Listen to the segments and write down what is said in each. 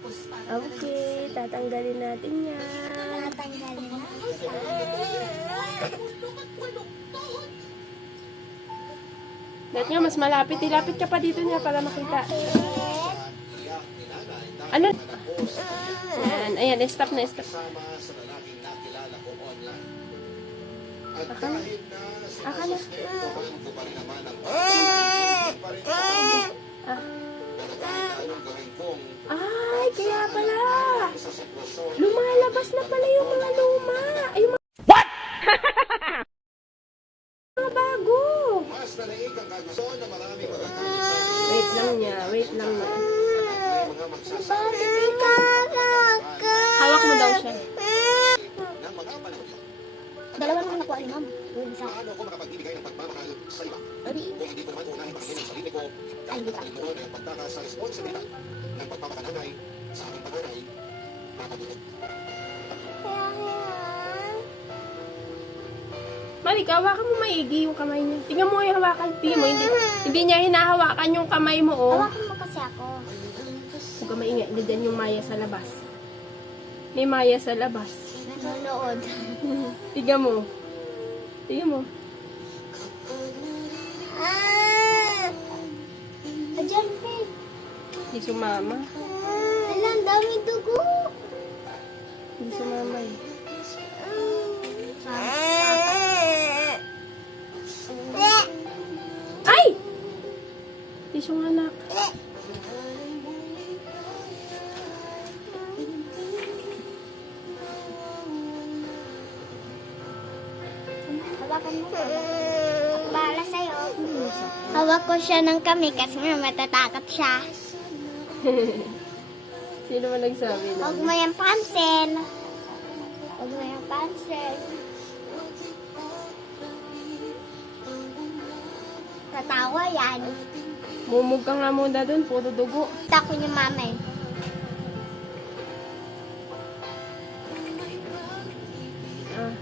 Okay, tatanggalin natin yan. Tatanggalin na. Dahil nga, mas malapit. Ilapit ka pa dito niya para makita. Ano? Ayan, ayan. Stop na, stop. Aka na. Aka na. Ay, kaya pala. Lumalabas na pala yung mga luma. Ay, yung mga... mga bago. Wait lang niya. Wait lang niya. Hawak mo daw siya. Dalawa naman nakuha ni Ma'am. Yung isa. Paano ako makapagbibigay ng pagmamahal sa iba? Adi. Kung hindi ko naman unahin pagdating sa sarili ko, kahit nakalimutan ng pagtaka sa responsibilidad ng pagpapakananay sa aking pagkanay, makabuti. Marika, hawakan mo maigi yung kamay niya. Tingnan mo yung hawakan. Tingnan mo, hindi niya hinahawakan yung kamay mo, oh. Hawakan mo kasi ako. Huwag ka maingay. Diyan yung Maya sa labas. May Maya sa labas. Nanonood. Tingnan mo. Tingnan mo. Ayan, babe. Hindi sumama. Alang, dami dugo. Hindi sumama eh. Ay! Tisyong anak. Hawakan mo. Ako bahala sa'yo. Hawak ko siya ng kami kasi nga matatakot siya. Sino man nagsabi na? Huwag mo yung pansin. Huwag mo yung pansin. Tatawa yan. Mumug ka nga muna dun. Puro dugo. Tako niyo mama eh. Ah.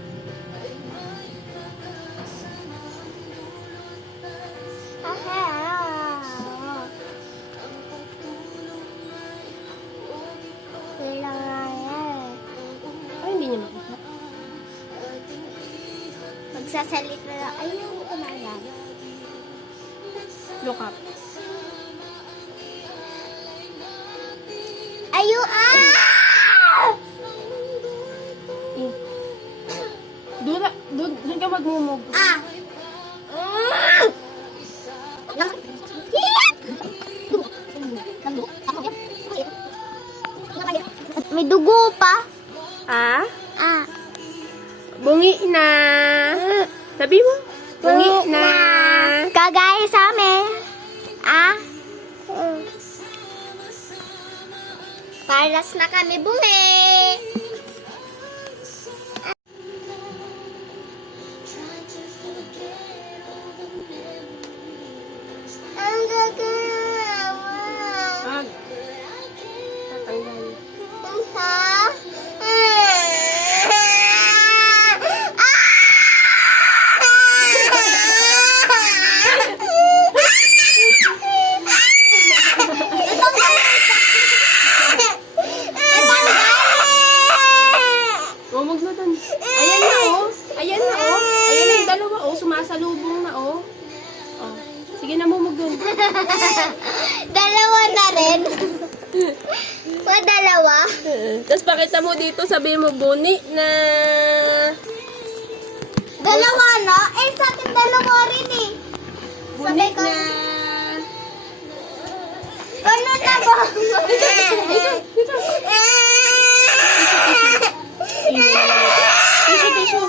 Ay, hindi niya makita. Magsasalita na. Ay, yung kumalan. Look up. Ayo, Eh. Doon ka magmumug. May dugo pa. Ah? Ah. Bungi na. Sabi mo? Bungi na. Kagaya sa amin. Ah. Paras na kami bungi. Ang gagawa. Ah. Tatanggal. Mumug na dun. Ayan na oh. Ayan na oh. Ayan na yung dalawa oh. Sumasalubong na oh. Oh. Sige na mumug dun. Dalawa na rin. Dalawa. Tapos pakita mo dito, sabi mo buni na. Dalawa na? Eh, sa akin dalawa rin eh. Buni Sabi ko, na. ano na ba? Tisyo.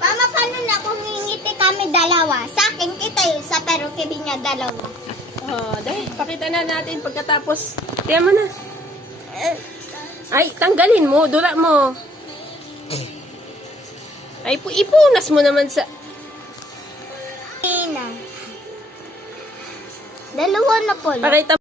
Mama, paano na kung ngingiti kami dalawa? Sa akin kita yung sa pero kibi niya dalawa. Oh, dahil pakita na natin pagkatapos. Tiyan mo na. Ay, tanggalin mo, dula mo. Ay, ipunas mo naman sa... Dalawa na po. Pakita